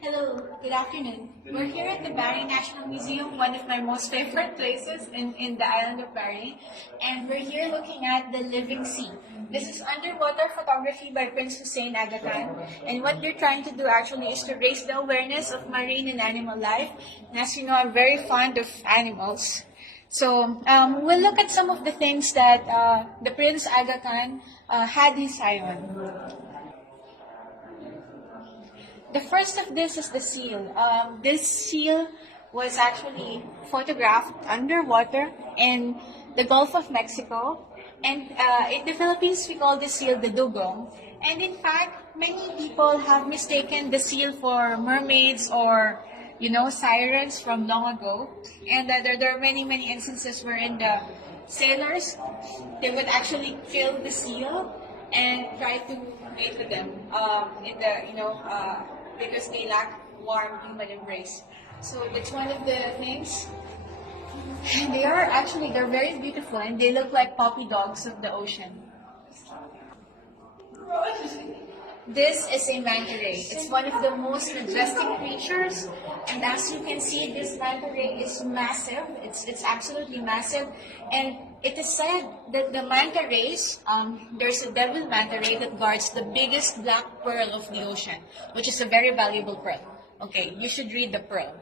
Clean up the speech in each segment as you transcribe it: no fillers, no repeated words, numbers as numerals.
Hello, good afternoon. We're here at the Bahrain National Museum, one of my most favorite places in the island of Bahrain. And we're here looking at the living sea. This is underwater photography by Prince Husain Aga Khan. And what they're trying to do actually is to raise the awareness of marine and animal life. And as you know, I'm very fond of animals. So we'll look at some of the things that the Prince Aga Khan had his eye on. The first of this is the seal. This seal was actually photographed underwater in the Gulf of Mexico. And in the Philippines, we call this seal the dugong. And in fact, many people have mistaken the seal for mermaids or, sirens from long ago. And there are many, many instances wherein the sailors, they would actually kill the seal and try to mate with them because they lack warm human embrace. So that's one of the things. They're very beautiful and they look like puppy dogs of the ocean. This is a manta ray. It's one of the most majestic creatures, and as you can see, this manta ray is massive. It's absolutely massive, and it is said that the manta rays, there's a devil manta ray that guards the biggest black pearl of the ocean, which is a very valuable pearl. Okay, you should read the pearl.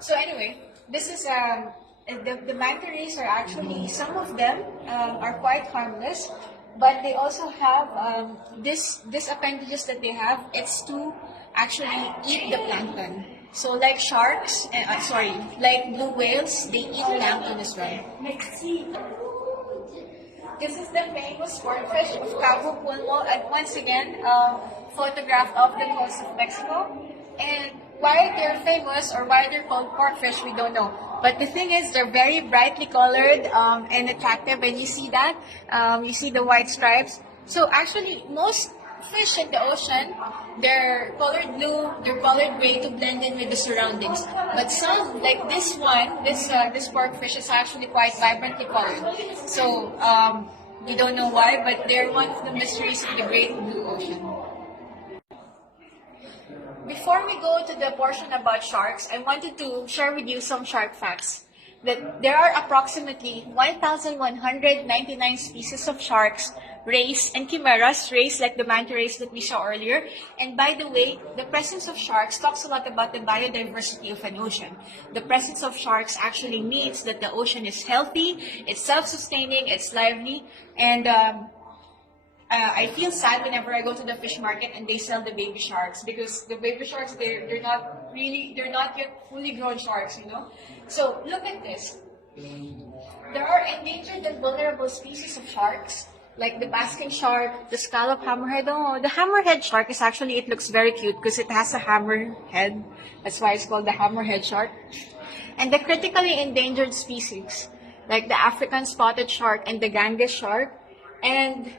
So anyway, this is the manta rays are actually, some of them are quite harmless. But they also have this appendages that they have. It's to actually eat the plankton. So like sharks, like blue whales, they eat plankton as well. This is the famous swordfish of Cabo Pulmo, and once again, photographed off the coast of Mexico. And why they're famous or why they're called porkfish, we don't know. But the thing is, they're very brightly colored and attractive, and you see that. You see the white stripes. So actually, most fish in the ocean, they're colored blue, they're colored gray to blend in with the surroundings. But some, like this one, this porkfish is actually quite vibrantly colored. So we don't know why, but they're one of the mysteries of the great blue ocean. Before we go to the portion about sharks, I wanted to share with you some shark facts. That there are approximately 1,199 species of sharks, rays, and chimeras, rays like the manta rays that we saw earlier. And by the way, the presence of sharks talks a lot about the biodiversity of an ocean. The presence of sharks actually means that the ocean is healthy, it's self-sustaining, it's lively, and I feel sad whenever I go to the fish market and they sell the baby sharks, because the baby sharks, they're not yet fully grown sharks, So look at this. There are endangered and vulnerable species of sharks, like the basking shark, the scallop hammerhead. Oh, the hammerhead shark is actually, it looks very cute because it has a hammer head. That's why it's called the hammerhead shark. And the critically endangered species, like the African spotted shark and the Ganges shark. And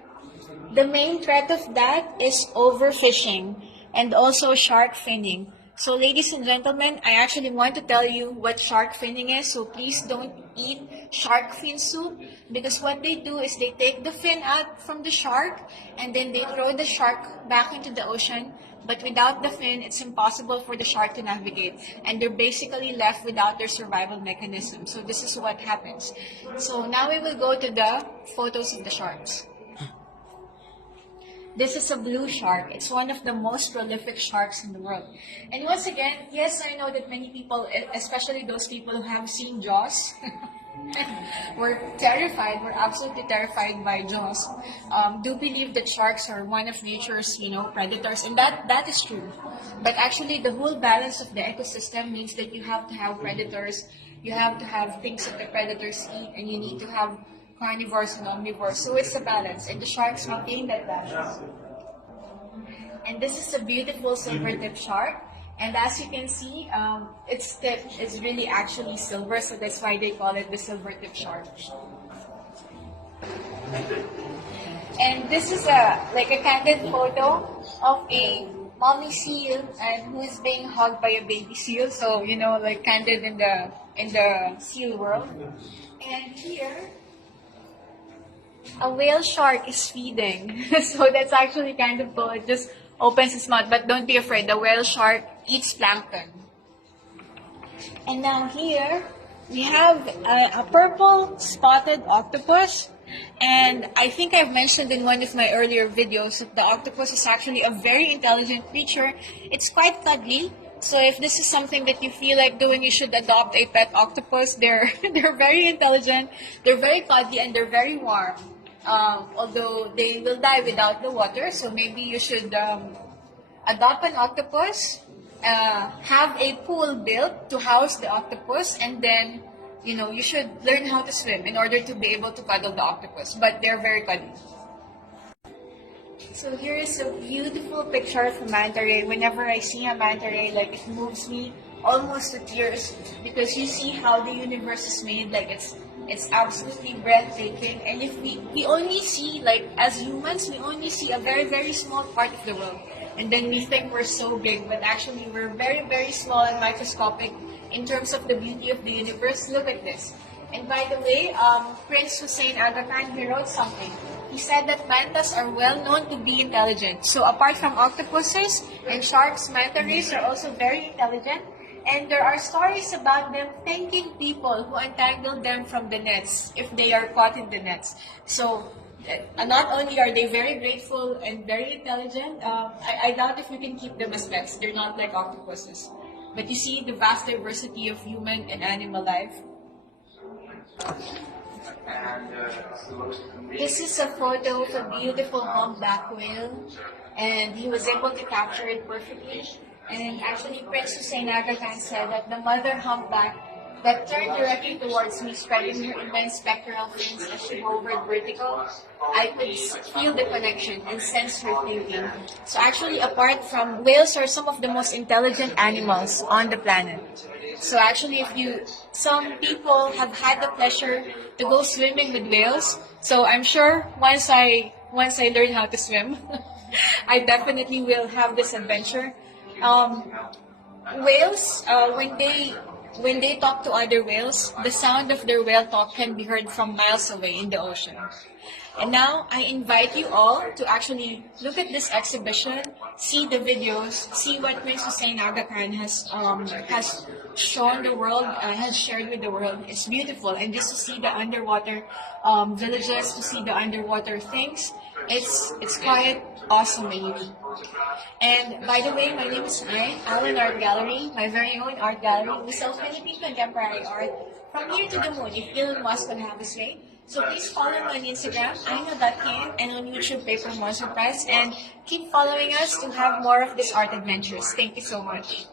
the main threat of that is overfishing and also shark finning. So ladies and gentlemen, I actually want to tell you what shark finning is, so please don't eat shark fin soup, because what they do is they take the fin out from the shark and then they throw the shark back into the ocean. But without the fin, it's impossible for the shark to navigate, and they're basically left without their survival mechanism. So this is what happens. So now we will go to the photos of the sharks. This is a blue shark. It's one of the most prolific sharks in the world. And once again, yes, I know that many people, especially those people who have seen Jaws, were terrified, were absolutely terrified by Jaws, do believe that sharks are one of nature's, predators. And that is true. But actually, the whole balance of the ecosystem means that you have to have predators, you have to have things that the predators eat, and you need to have carnivores and omnivores. So it's a balance, and the sharks maintain that balance. And this is a beautiful silver-tip shark. And as you can see, its tip is really actually silver, so that's why they call it the silver-tip shark. And this is a candid photo of a mommy seal and who is being hugged by a baby seal. So candid in the seal world. And here A whale shark is feeding. So that's actually kind of cool. It just opens its mouth, but don't be afraid. The whale shark eats plankton. And now here, we have a purple spotted octopus. And I think I've mentioned in one of my earlier videos that the octopus is actually a very intelligent creature. It's quite cuddly. So if this is something that you feel like doing, you should adopt a pet octopus. They're very intelligent, they're very cuddly, and they're very warm. Although they will die without the water, so maybe you should adopt an octopus, have a pool built to house the octopus, and then you should learn how to swim in order to be able to cuddle the octopus. But they're very cuddly. So here is a beautiful picture of a manta ray. Whenever I see a manta ray, like, it moves me almost to tears, because you see how the universe is made. Like, it's absolutely breathtaking. And if we only see, like, as humans, we only see a very, very small part of the world. And then we think we're so big, but actually we're very, very small and microscopic in terms of the beauty of the universe. Look at this. And by the way, Prince Husain Aga Khan, he wrote something. He said that mantas are well known to be intelligent. So apart from octopuses and sharks, manta rays are also very intelligent. And there are stories about them thanking people who untangled them from the nets if they are caught in the nets. So not only are they very grateful and very intelligent, I doubt if you can keep them as pets. They're not like octopuses. But you see the vast diversity of human and animal life. This is a photo of a beautiful humpback whale, and he was able to capture it perfectly. And actually, Prince Husain Aga Khan said that the mother humpback that turned directly towards me, spreading her immense pectoral fins as she hovered vertical, I could feel the connection and sense her thinking. So actually, apart from whales, are some of the most intelligent animals on the planet. So actually, some people have had the pleasure to go swimming with whales. So I'm sure once I learn how to swim, I definitely will have this adventure. Whales, when they talk to other whales, the sound of their whale talk can be heard from miles away in the ocean. And now I invite you all to actually look at this exhibition, see the videos, see what Prince Husain Aga Khan has shown the world, has shared with the world. It's beautiful, and just to see the underwater villages, to see the underwater things, it's quite awesome and unique. And by the way, my name is Alan Art Gallery, my very own art gallery. We sell Philippine contemporary art from here to the moon if Elon Musk can have his way. So please follow me on Instagram, aino.kn, and on YouTube, Paper Monster Prize, and keep following us to have more of these art adventures. Thank you so much.